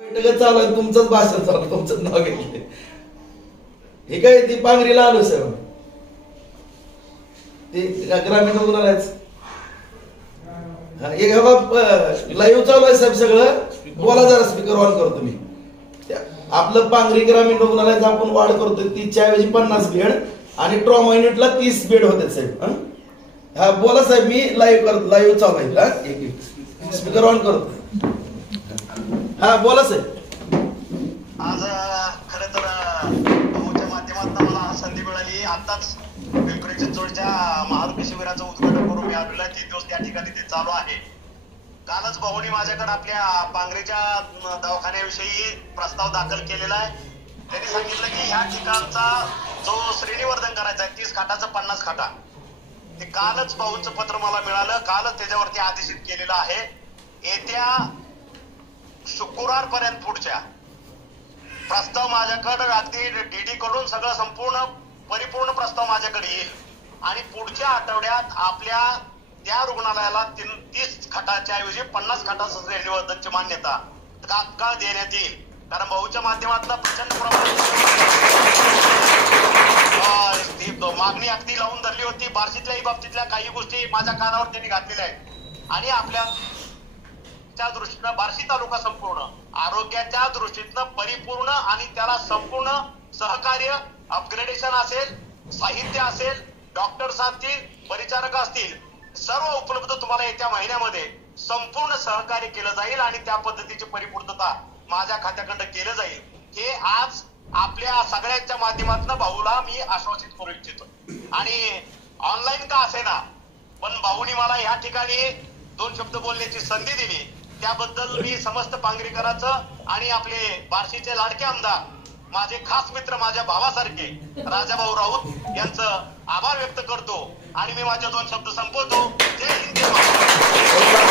बैठक चालू आहे, तुमचंच भाषण चालू, तुमचंच नाव घेतले. हे काय ती पांगरीला आलो साहेब, ते ग्रामीण रुग्णालयाच लाईव्ह चालू आहे साहेब. सगळं बोला, जरा स्पीकर ऑन करतो मी. आपलं पांगरी ग्रामीण रुग्णालयात आपण वाढ करतोय 30च्या ऐवजी 50 बेड आणि ट्रॉमा युनिटला 30 बेड होते साहेब. हा बोला साहेब, मी लाईव्ह चालू आहे. एक स्पीकर ऑन करतो. हा बोला साहेब. आज खरं तर भाऊच्या माध्यमातून मला संधी मिळाली. आताच पिंपरी चिंचवडच्या महाआरोग्य शिबिराचं उद्घाटन करून मी आलेलो आहे. 3 दिवस त्या ठिकाणी ते चालू आहे. कालच भाऊनी माझ्याकडे आपल्या पांगरीच्या दवाखान्याविषयी प्रस्ताव दाखल केलेला आहे. त्यांनी सांगितलं की ह्या ठिकाणचा जो श्रेणीवर्धन करायचा आहे 30 खाटाचं 50 खाटा, ते कालच भाऊंचं पत्र मला मिळालं. कालच त्याच्यावरती आदेशित केलेलं आहे. येत्या शुक्रवारपर्यंत पुढच्या प्रस्ताव माझ्याकडे अगदी डीडी कडून सगळं संपूर्ण परिपूर्ण प्रस्ताव माझ्याकडे येईल आणि पुढच्या आठवड्यात आपल्या त्या रुग्णालयाला 30 खाटाच्या ऐवजी 50 खाटाचं श्रेणीवर्धनची मान्यता तात्काळ देण्यात येईल. कारण भाऊच्या माध्यमातून प्रचंड मागणी अगदी लावून धरली होती. बार्शीतल्याही बाबतीतल्या काही गोष्टी माझ्या कानावर त्यांनी घातलेल्या आहेत आणि आपल्या दृष्टीनं बार्शी तालुका संपूर्ण आरोग्याच्या दृष्टीनं परिपूर्ण आणि त्याला संपूर्ण सहकार्य, अपग्रेडेशन असेल, साहित्य असेल, डॉक्टर्स असतील, परिचारक असतील, सर्व उपलब्ध तुम्हाला येत्या महिन्यामध्ये संपूर्ण सहकार्य केलं जाईल आणि त्या पद्धतीची परिपूर्णता माझ्या खात्याकडे केलं जाईल. हे आज आपल्या सगळ्यांच्या माध्यमातून भाऊला मी आश्वासित करू इच्छितो. आणि ऑनलाईन का असेना पण भाऊनी मला या ठिकाणी 2 शब्द बोलण्याची संधी दिली, त्याबद्दल मी समस्त पांगरीकरांचं आणि आपले बार्शीचे लाडके आमदार, माझे खास मित्र, माझ्या भावासारखे राजाभाऊ राऊत यांचं आभार व्यक्त करतो आणि मी माझे 2 शब्द संपवतो. जय हिंद, जय महाराष्ट्र.